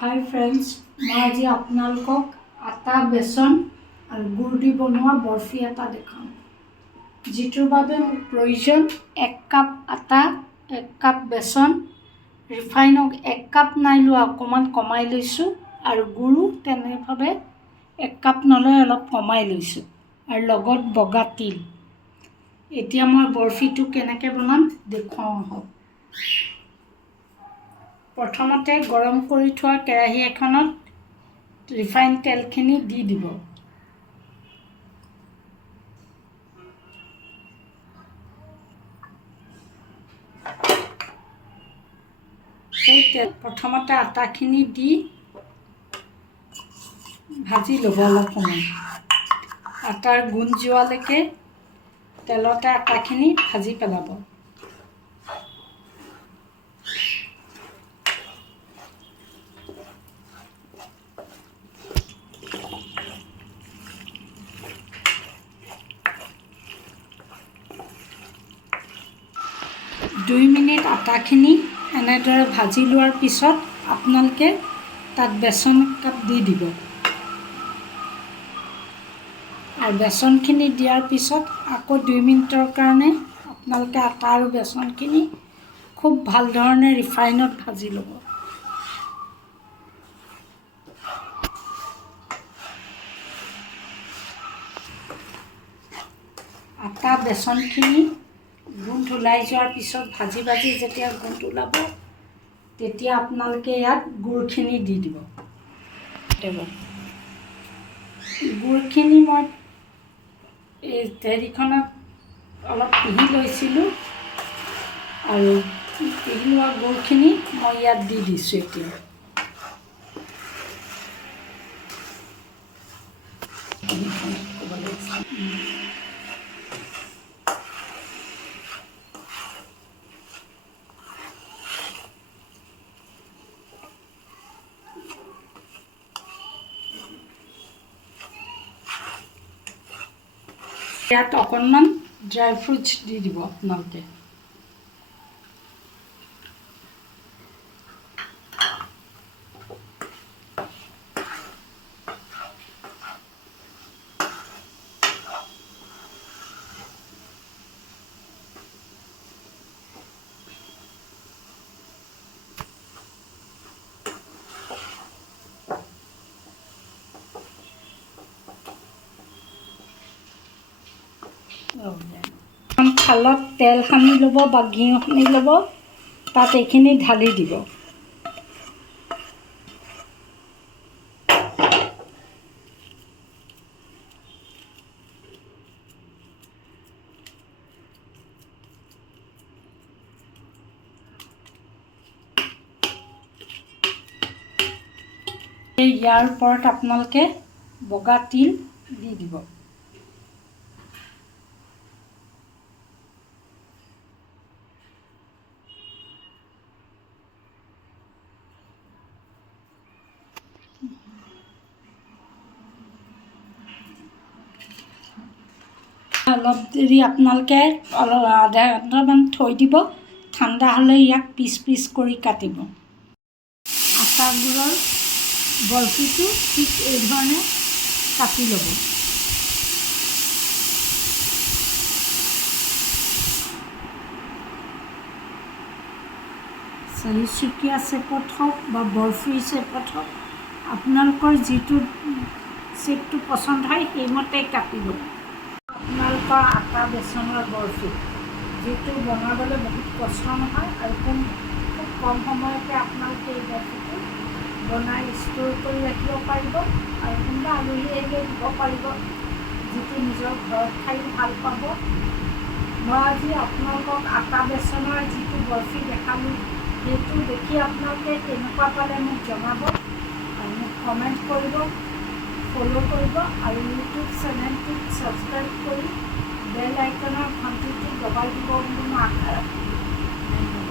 Hi friends, मैं आज आपनालोকক आटा बेसन और गुड़ दी बनवा बर्फी एटा देखाम जिटुर बारे मोर प्रयोजन 1 कप आटा 1 कप बेसन रिफाइनक 1 कप नाइ लोआ अकमान कमाई लैसु और गुड़ो तेने भावे 1 कप नलय अलप कमाई लैसु और लगत बगा तिल। एतिया मैं बर्फीटो केनेके बनाम देखुवाओ हक। प्रथमते गरम करि थोआ केराही एखनत रिफाइन तेलखिनि दी দিব। সেই তেল प्रथमते आटाखिनि दी भाजी लব অলপ সময়। आटार गुण जोवालेके तेलते आटाखिनि भाजी पेलाब। 2 मिनिट आटाखिनि एनेदरे भाजी लोৱাৰ পিছত আপোনালোকে তাত বেसन কাপ দি দিব আৰু বেসনখিনি দিয়াৰ পিছত আকৌ 2 মিনিটৰ কাৰণে আপোনালোকে আটা আৰু বেসনখিনি খুব ভাল ধৰণে ৰিফাইনত ভাজি ল'ব। আটা বেসনখিনি गुण ओलाई जोৱাৰ পিছত भाजी भाजी যেতিয়া गुण ওলাব তেতিয়া আপোনালোকে ইয়াত গুড়খিনি দি দিব। গুড়খিনি মই এই হেৰিখনত অলপ পিহি লৈছিলোঁ আৰু পিহি লোৱা গুড়খিনি মই ইয়াত দি দিছোঁ। এতিয়া ইয়াত অকণমান ড্ৰাই ফ্ৰুটছ দি দিব আপোনালোকে। থালত তেল সানি ল'ব বা ঘিউ সানি ল'ব, তাত এইখিনি ঢালি দিব। ইয়াৰ ওপৰত আপোনালোকে বগা তিল দি দিব। অলপ দেৰি আপোনালোকে আধা ঘণ্টামান থৈ দিব। ঠাণ্ডা হ'লে ইয়াক পিচ পিচ কৰি কাটিব। আটা গুড়ৰ বৰফিটো ঠিক এই ধৰণে কাটি ল'ব। চাৰিচুকীয়া চেপত হওক বা বৰফি চেপত হওক, আপোনালোকৰ যিটো চেপটো পচন্দ হয় সেইমতে কাটিব। আপোনালোকৰ আটা বেচনৰ বৰফি যিটো বনাবলৈ বহুত কষ্ট নহয় আৰু খুব কম সময়তে আপোনালোকে এই বৰফিটো বনাই ষ্ট'ৰ কৰি ৰাখিব পাৰিব আৰু কোনোবা আলহী আহিলে দিব পাৰিব, যিটো নিজৰ ঘৰত খাই ভাল পাব। মই আজি আপোনালোকক আটা বেচনৰ যিটো বৰফি দেখালোঁ সেইটো দেখি আপোনালোকে কেনেকুৱা পালে মোক জনাব আৰু মোক কমেণ্ট কৰিব, ফ'ল' কৰিব আৰু ইউটিউব চেনেলটোত ছাবস্ক্ৰাইব কৰি বেল আইকনৰ ঘণ্টিটো দবাই দিব বুলি মই আশা ৰাখিলোঁ।